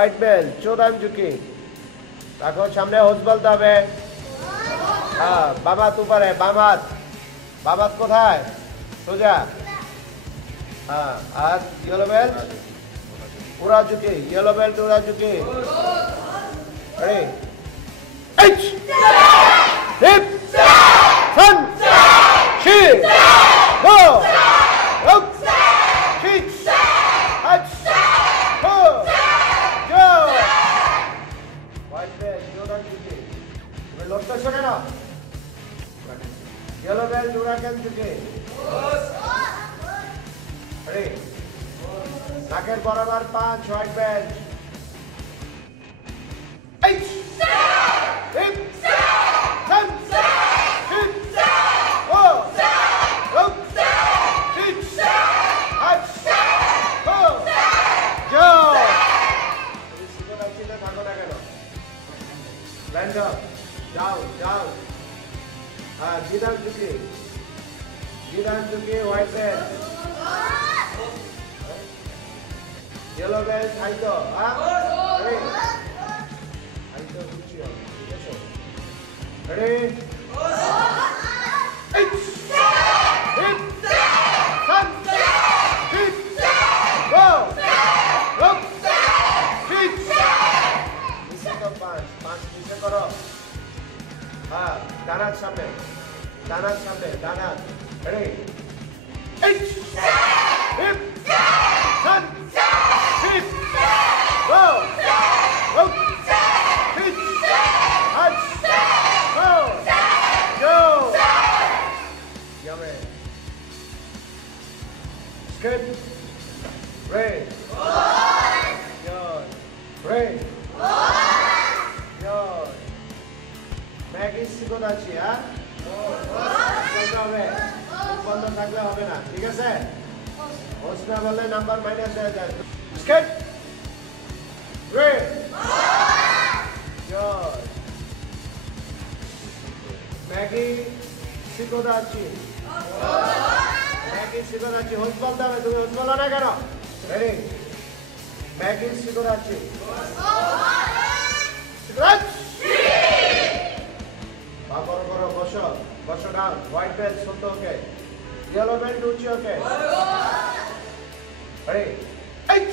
White belt চোদান ঝুঁকি রাখো সামনে হোস বলতে হবে হ্যাঁ বামাত উপরে বামাত বামাত কোথায় সোজা হ্যাঁ আর ইয়েলো বেল্ট উড়া ঝুঁকি ইয়েলো বেল্ট উড়া ঝুঁকি রেডি এইচ হিপ সান শি গো আপ কিক আচ গো গো হোয়াইট বেল্ট চোদান ঝুঁকি তুমি লড়তেছো কেন ইয়েলো বেল্ট উড়া কেন ঝুঁকি রেডি নাকের বরাবর পাঁচ হোয়াইট বেল্ট এইচ হিপ সান হিপ গো আপ কিক আচ গো গো তুমি সিগন্যাল দিতে থাকো না কেন স্ট্যান্ড আপ যাও যাও হ্যাঁ জিদান ঝুঁকি হোয়াইট বেল্ট ইয়েলো বেল্ট হাইতো হ্যাঁ হাইতো বুঝছি এসো রেডি এইচ হিপ সান হিপ গো আপ কিক নিচে তো পাঁচ নিচে করো হ্যাঁ ডানার সামনে ডানার রেডি এইচ হিপ সান হিপ গো আপ কিক আচ গো গো যাবে স্কিপ রেড রেড ম্যাগি সিগন আছি হ্যাঁ হবে বন্ধ থাকলে হবে না ঠিক আছে হোস না বললে নাম্বার মাইনাস হয়ে যায় স্কেট রেড ম্যাগি সিগন আছি হোস বলতে হবে তুমি হোস বলো না কেন রেডি ম্যাগি সিগন আছি করো বসো ডাউন হোয়াইট বেল্ট শুনতে ওকে ইয়েলো বেল্ট উঁচি ওকে রেডি এইচ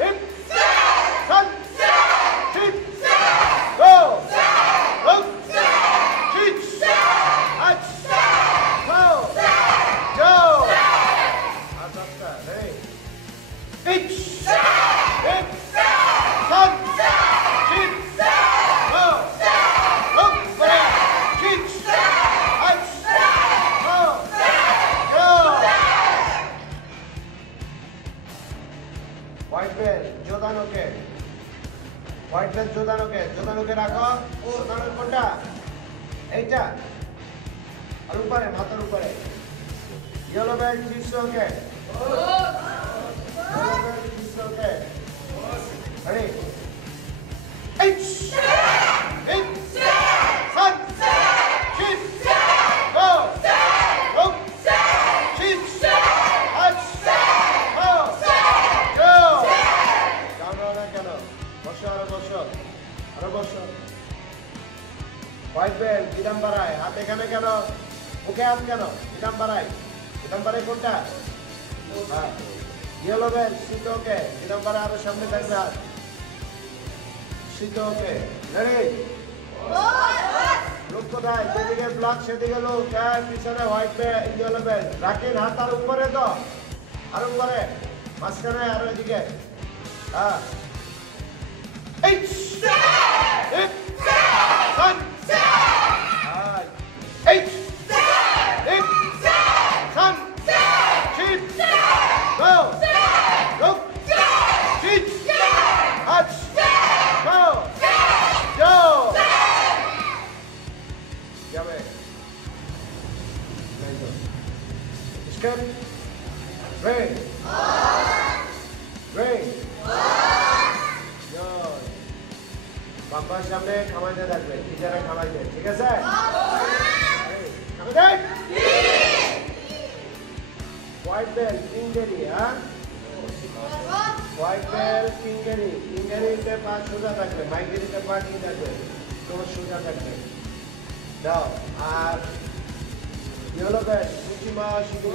হিপ সান হিপ গো আপ কিক আচ গো গো আচ্ছা রেডি এইচ হিপ সান হিপ গো আপ কিক আচ গো গো হোয়াইট বেল্ট জোদানোকে রাখো জোদানো কোনটা এইটা আর উপরে মাথার উপরে ইয়েলো বেল্ট চিসোকে রেডি এইচ হিপ সান হিপ গো আপ কিক আচ গো গো জানো না কেন বসো হোয়াইট বেল্ট বিরাম বাড়ায় হাত এখানে কেন মুখে হাত কেন বিরাম বাড়ায় কোনটা হ্যাঁ ইয়েলো বেল্ট শীত ওকে বিরাম বাড়ায় আরো সামনে থাকবে হাত শীত ওকে রেডি লোক কোথায় যেদিকে ব্লক সেদিকে লোক পিছনে হোয়াইট বেল্ট ইয়েলো বেল্ট রাখেন হাত আর উপরে তো আর উপরে মাঝখানে আরো এদিকে হ্যাঁ এইচ হিপ সান এইচ হিপ সান হিপ গো আপ কিক আচ গো গো যাবে স্টেপ রেড বাম্পার সামনে খামাইতে থাকবে টিচারে খামাইতে ঠিক আছে খামাইতে হোয়াইট বেল্ট তিনটে দিয়ে হ্যাঁ হোয়াইট বেল কিঙ্গেরি, কিঙ্গেরিতে পা সোজা থাকবে, মাইগেরিতে পা কি থাকবে, তোমার সোজা থাকবে। দাও। আর ইয়েলো বেল কুচিমা শিখুন।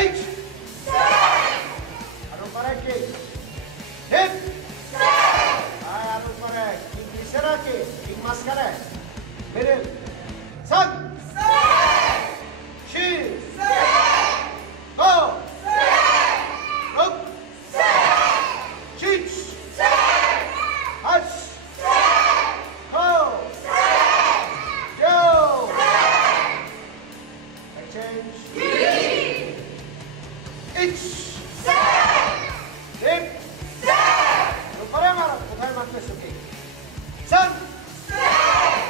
এইট আরো পারে কি হিপ আরো পারে কি নিচে রাখে ঠিক মাঝখানে মিডল সান শি গো রুক চিচ হাস গো জো exchange It's hip ऊपर है हमारा उधर मत में सुखी सन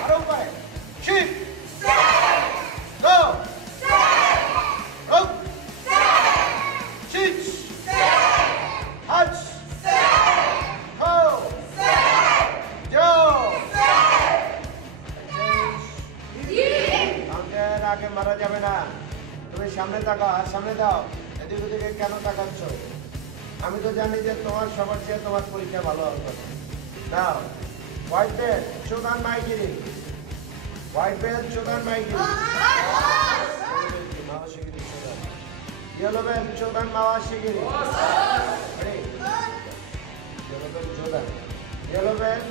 और ऊपर है ship go up chich hutch ho jo আগে মারা যাবে না তুমি সামনে তাকাও আর সামনে দাও এদিকে ওদিকে কেন তাকাচ্ছ আমি তো জানি যে তোমার সবার চেয়ে তোমার পরীক্ষা ভালো হবে নাও হোয়াইট বেল্ট চোদান মাইগিরি হোয়াইট বেল্ট চোদান মাইগিরি মাওয়া শিগিরি চোদান ইয়েলো বেল্ট চোদান মাওয়া শিগিরি ইয়েলো বেল্ট চোদান ইয়েলো বেল্ট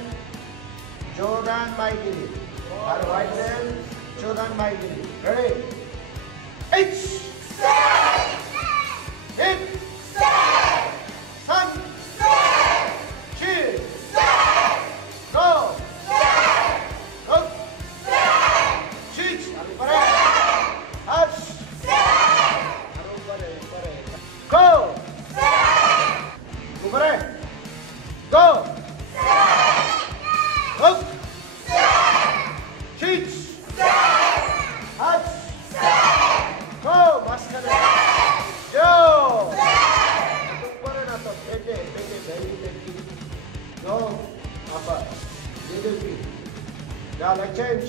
চোদান মাইগিরি আর হোয়াইট বেল্ট চোদান মাইগিরি ready H hip sun cheer go look cheech ऊपर hush go ऊपर go look cheech hush go maskara yo ऊपर ना तो बेटे बेटे very becky go upper little bit now let's change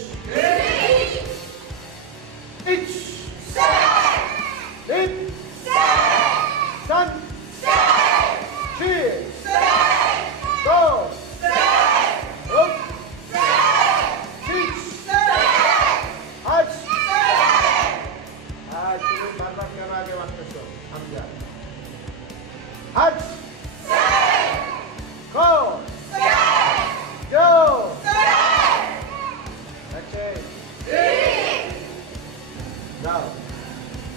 each hip sun cheer go look cheech hush তুমি বারবার কেন আগে বাড়তেছো হামজা হাট গো জো আচ্ছা নাও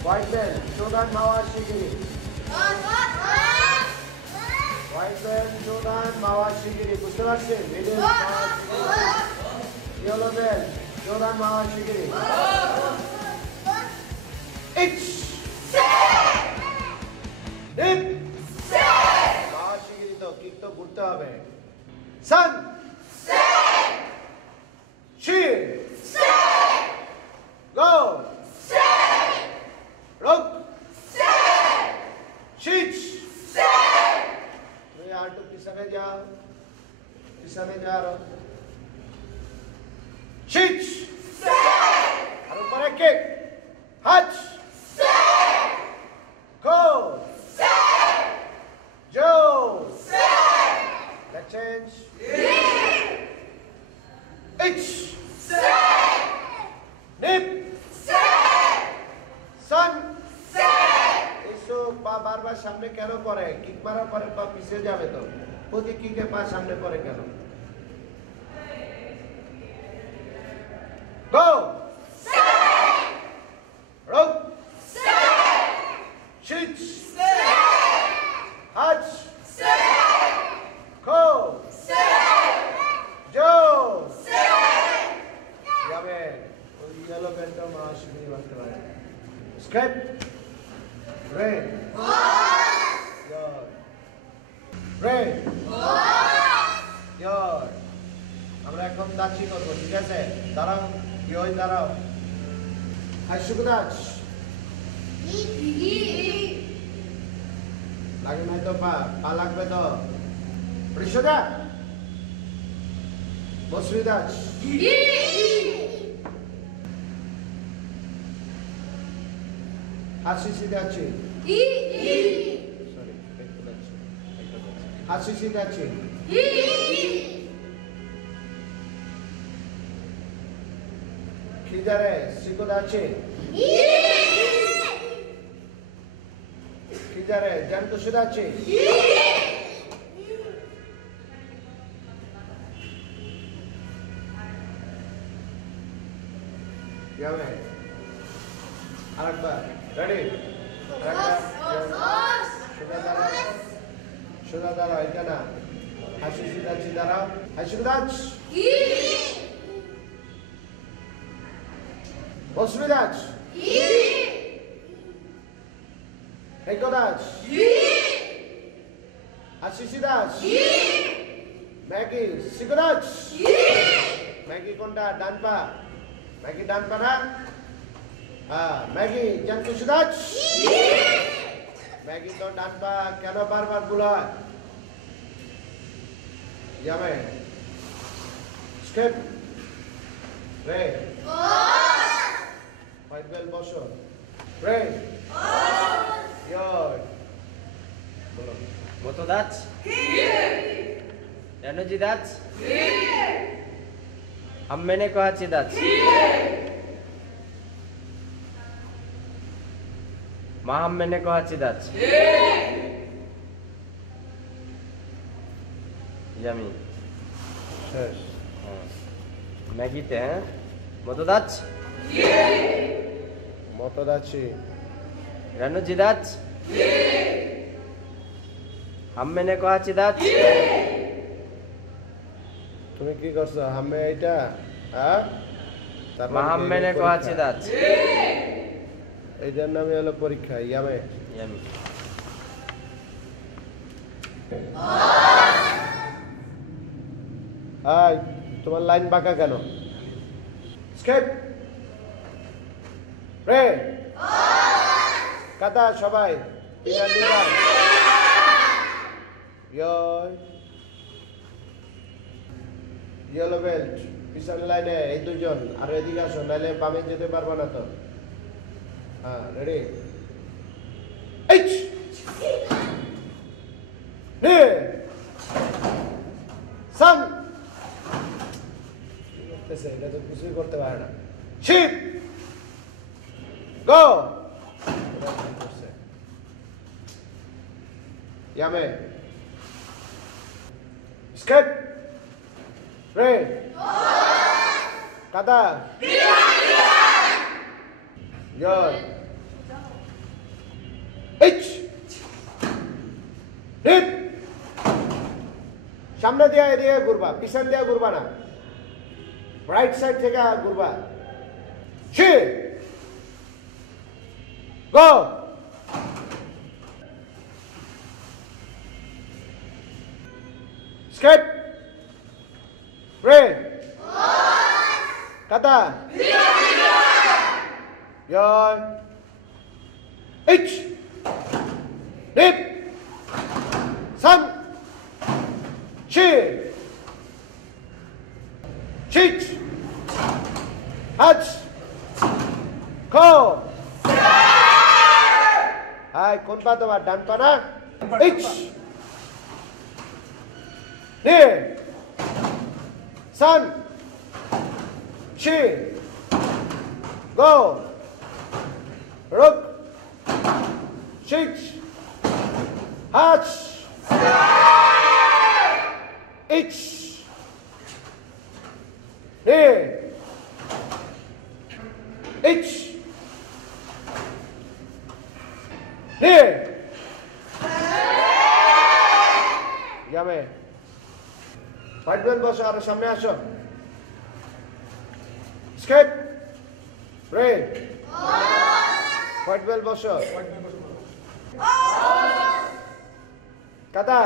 হোয়াইট বেল্ট চোদান মাওয়া শিগিরি হোয়াইট বেল্ট চোদান মাওয়া শিগিরি বুঝতে পারছেন মিডল মাওয়া শিগিরি ইয়েলো বেল্ট চোদান মাওয়া শিগিরি It's hip মাওয়া শিগিরি তো কিক তো ঘুরতে হবে সান cheer go rock cheech তুমি আর তো পিছনে যাও পিছনে যাও cheech আর উপরে কিক হাচ go Joe let's change H nip sun এসো পা বারবার সামনে কেন করে কিক মারার পরে পা পিছিয়ে যাবে তো প্রতি কিকে পা সামনে করে কেন go rock cheech hutch go Joe যাবে ওই ইয়েলো বেলটা মাস নিয়ে বাঁধতে পারে স্কেপ রেড রেড আমরা এখন দাঁচি করবো ঠিক আছে দাঁড়াও ইয়ে দাঁড়াও হাসুকুদাচ লাগে নাই তো পা লাগবে তো পরিশোধা বসুদাচ হাসি সিদাচি হাসি শিখাচ্ছি খিজারে শিকো দাচ্ছে খিজারে জান্ত সুদাচ্ছে যাবে আরেকবার রেডি সোজা দাঁড়াও এটা না হাসি শিখাচ্ছি দাঁড়াও হাসি দাঁচ বসবি দাঁচ হেকো দাঁচ হাসি দাঁচ ম্যাগি শিখো দাঁচ ম্যাগি কোনটা ডান পা ম্যাগি ডান পা না হ্যাঁ ম্যাগি জানতো সুদাচ ম্যাগি তো ডান পা কেন বারবার বুলায় যাবে স্টেপ রে হোয়াইট বেল বসো রে ইয়র বলো মতো দাঁত এনার্জি দাঁত আম্মেনে কহাচ্ছি দাঁত মা আম্মেনে কহাচ্ছি দাঁত ইয়ামি শেষ ম্যাগিতে হ্যাঁ মতো দাঁত মতো দাচ্ছি এনার্জি দাঁত আম্মেনে কহাচ্ছি দাঁত তুমি কি করছো হামে এইটা হ্যাঁ মা আম্মেনে কহাচ্ছি দাঁত এইটার নামে হলো পরীক্ষা ইয়ামে ইয়ামি হাই তোমার লাইন বাঁকা কেন স্কেপ রে কাদা সবাই পিলার লিডার ইয়েলো বেল্ট পিছন লাইনে এই দুজন আর এদিকে আসো নাহলে বামে যেতে পারবো না তো হ্যাঁ রেডি এইচ রে সান এটা তো কিছুই করতে পারে না শিপ গো ইয়ামে স্কেট রে কাদা ইয়র এইচ রিপ সামনে দিয়ে এদিকে ঘুরবা পিছন দিয়ে ঘুরবা না রাইট সাইড থেকে ঘুরবা শি গো স্কেট রে কাদা ইয়র এইচ রিপ সান শি চিচ হাচ খো হাই কোন পা তোমার ডান পা না এইচ রে সান শি গো রুক চিচ হাচ এইচ রে এইচ রে যাবে হোয়াইট বেল বসো আর সামনে আসো স্কেপ রে হোয়াইট বেল বসো কাদা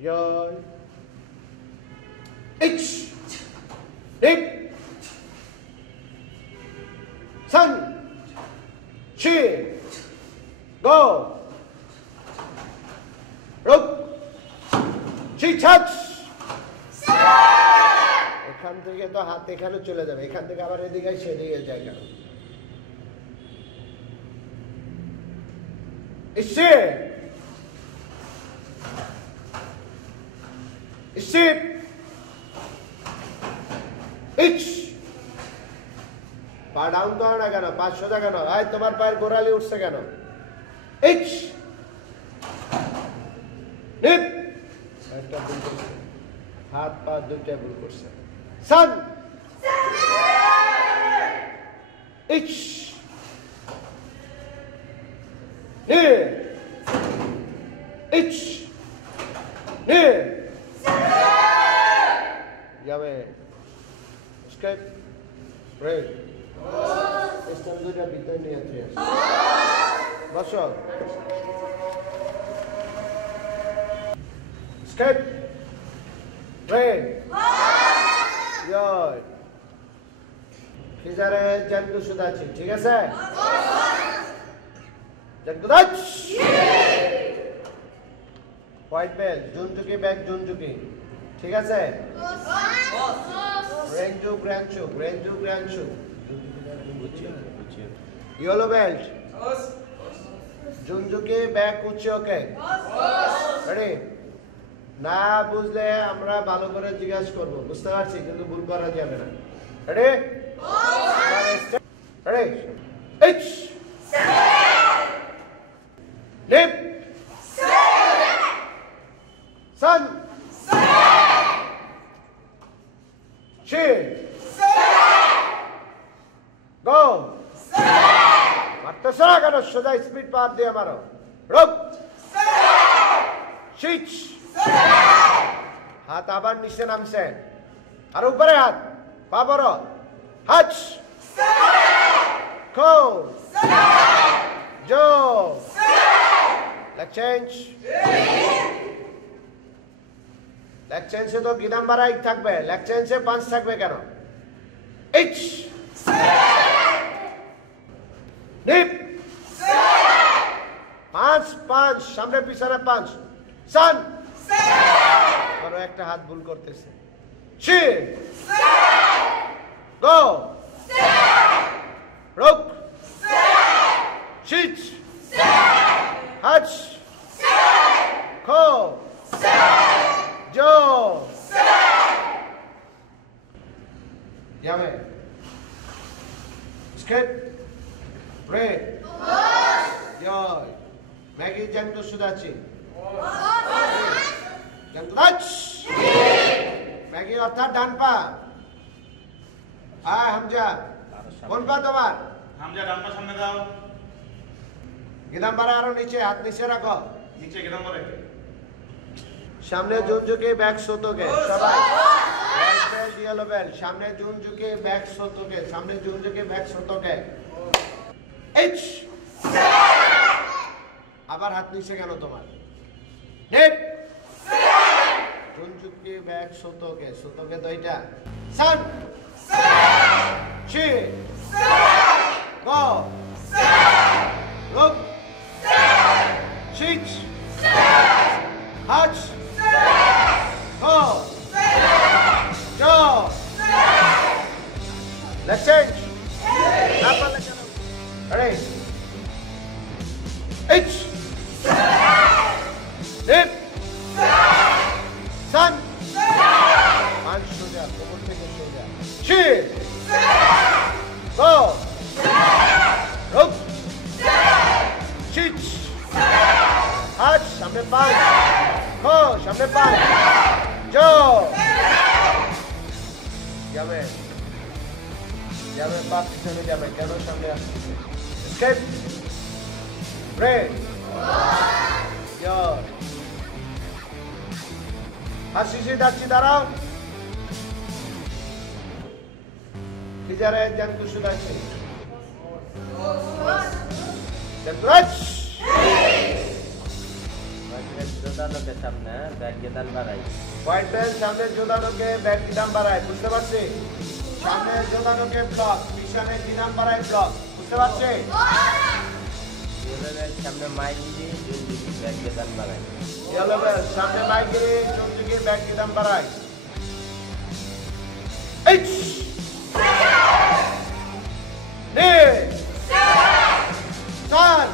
ইয়র এইচ রিপ সান শি গো রুক চিচাচ এখান থেকে তো হাত এখানে চলে যাবে এখান থেকে আবার এদিকে সেদিকে জায়গা Iship. Iship. Ich. পা ডাউন করো না কেন? পা সোজা কেন? আয় তোমার পায়ের গোড়ালি উঠছে কেন? Ich. Nip. একটা ভুল করছে। হাত পা দুইটা ভুল করছে। Sun. Ich. Near. Ich. Near. Yahweh. Escape. Pray. Están দুইটা ভিতরে নিয়ে আছে। বসো। Escape. Pray. Yod. কিজারে জানকু সুদাচি, ঠিক আছে? জানকু দাচ। হোয়াইট বেল, জুনজুকি ব্যাক জুনজুকি, ঠিক আছে? রেঞ্জু গ্র্যাঞ্চু, রেঞ্জু গ্র্যাঞ্চু। ইয়েলো বেল্ট, জুনজুকি ব্যাক উচিওকে। রেডি? না বুঝলে আমরা ভালো করে জিজ্ঞাসা করবো, বুঝতে পারছি, কিন্তু ভুল করা যাবে না। Ready? Ready? H. Nip. Sun. She. Go. মারতে সারা কেন? সোজা স্পিড পার দিয়ে মারো। রোক। শিচ। হাত আবার নিচে নামছে, আর উপরে হাত, পা বড়, Hutch. Cold. Joe. Leg change. Leg change তো গিদাম বাড়াই থাকবে, leg change এ পাঁচ থাকবে কেন? H. Nip. পাঁচ পাঁচ, সামনে পিছনে পাঁচ। Sun. বড় একটা হাত ভুল করতেছে। She. Go. Rook. Sheet. Hutch. Cole. Joe. Yahweh. Skip. Pray. Joy. Maggie Janto Sudachi. Janto Dach. Maggie অর্থাৎ ডান পা। হ্যাঁ হামজা, কোন পা তোমার? হামজা ডান পা সামনে দাও। গিদাম বাড়া আরো নিচে, হাত নিচে রাখো। নিচে গিদাম বাড়া। সামনে জুনজুকি ব্যাক সোতোকে সবাই। ব্যাক বেল ইয়েলো বেল, সামনে জুনজুকি ব্যাক সোতোকে, সামনে জুনজুকি ব্যাক সোতোকে। এইচ। আবার হাত নিচে কেন তোমার? নেপ। জুনজুকি ব্যাক সোতোকে, সোতোকে তো এটা। সান। Chi. Go. Look. Sheet. Hutch. Go. Joe. Let's change. Ready? H. Nip. Sun. Punch soja, কোমর থেকে সোজা। Chi. Go. Look. Sheet. Hutch. সামনে পাঁচ। Go. সামনে পাঁচ। Joe. যাবে। যাবে পা পিছনে যাবে, কেন সামনে আসছে? Escape. Pray. Joy. হাসিসি যাচ্ছি, দাঁড়াও। কিজারে জানকু সুদাচ্ছি। জানকুরাজ। জোদানোকে সামনে ব্যাগ গেদান বাড়াই। হোয়াইট বেল, সামনে জোদানোকে ব্যাগ গিদাম বাড়ায়, বুঝতে পারছি? সামনে জোদানোকে ব্লক, পিছনে গিদাম বাড়ায় ব্লক, বুঝতে পারছি? সামনে মাইগিরি জুনজুকি ব্যাগ গেদান বাড়াই। ইয়েলো বেল, সামনে মাইগিরি জুনজুকি ব্যাগ গিদাম বাড়ায়। H. Near. Sun.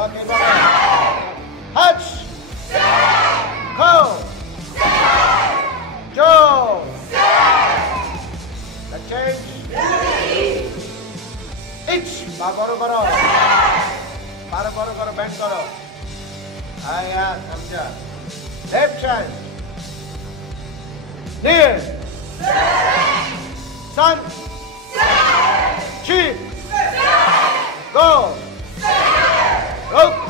Okay, bye. Hutch. Ko. Joe. The change. Itch. Baro. Baro. Bend karo. Aya, Hamza. Left hand. Near. Sun. Chi. Go. Rope.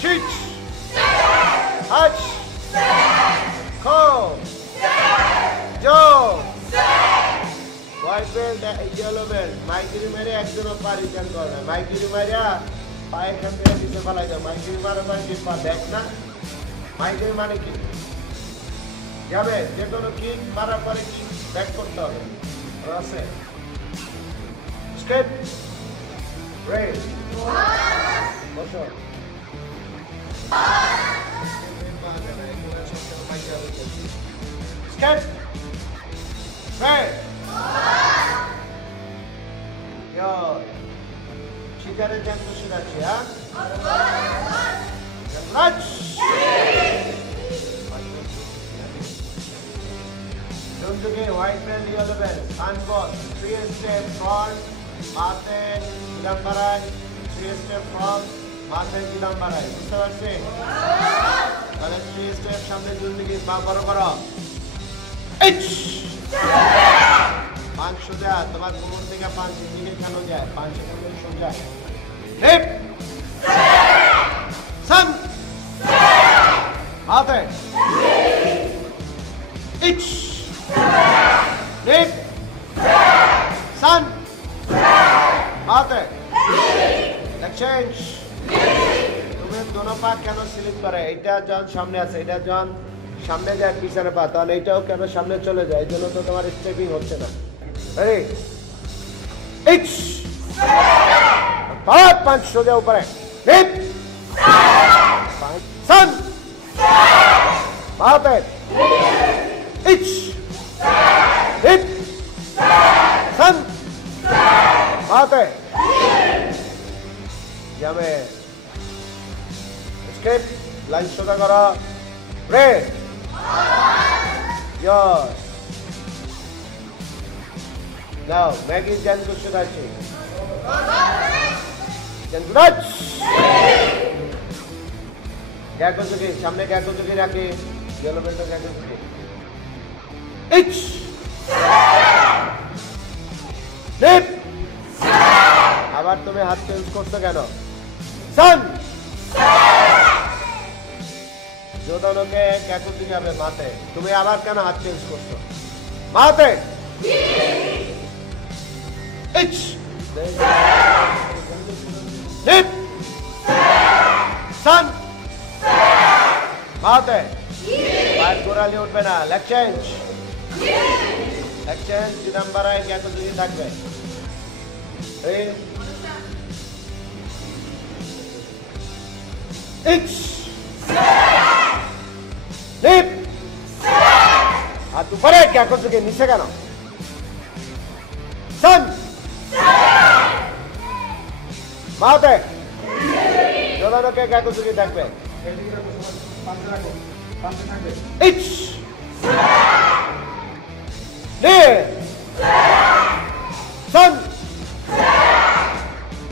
Chich. Hutch. Ko. Joe. White belt, yellow belt. Mikey mere একজন পারিচান করে। মাইকি মারিয়া পায়ে খান থেকে নিচে ফেলাই দাও। মাইকি মারা মাইকি পা দেখ না। মাইকি মানে কি? যাবে যে কোনো কিক মারার পরে কিক ব্যাক করতে হবে। আছে। স্টেপ। রেড। বসো। Step. Red. Yo. Çıkarı canlı şurası ya. Kaç. Don't forget white belt, yellow belt. Handball. 3 step front. Mate. Ilambarai. 3 step front. Mate. Ilambarai. বুঝতে পারছেন? তাহলে 3 step সামনে দুদিকে পা বড় করো। H. পাঁচ সোজা তোমার কোমর থেকে পাঁচ দিকে খানো যায় পাঁচ সেকেন্ডের সোজা হিপ সান হাতে ইচ হিপ সান হাতে এক্সচেঞ্জ তুমি দোনো পা কেন স্লিপ করে এটা যখন সামনে আছে এটা যখন সামনে যায় পিছনে পা তাহলে এটাও কেন সামনে চলে যায় এই জন্য তো তোমার স্টেপিং হচ্ছে না Ready? H. Punch সোজা উপরে Hip. Sun. Mate. H. Hip. Sun. Mate. Llame. Escape. Line সোজা করো Red. Yours. Now, Maggie Jan Kushurachi. Jan Kurach. Gakozuki, Samne Gakozuki Raki, Yellow Belt Gakozuki. H. Dip. আবার তুমি হাত চেঞ্জ করছো কেন? সান. জোদানোকে গাকোজুকি যাবে মাতে। তুমি আবার কেন হাত চেঞ্জ করছো? মাতে। H. Hip. Sun. Mate. Bad gorali utbe na. Leg change. Leg change. Chidambarai Gakozuki thakbe. Hey. H. Hip. Hath upare Gakozuki niche keno? Sun. Mate. Jodanoke Gakozuki থাকবে H. Near. Sun.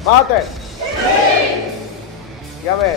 Mate. Llame.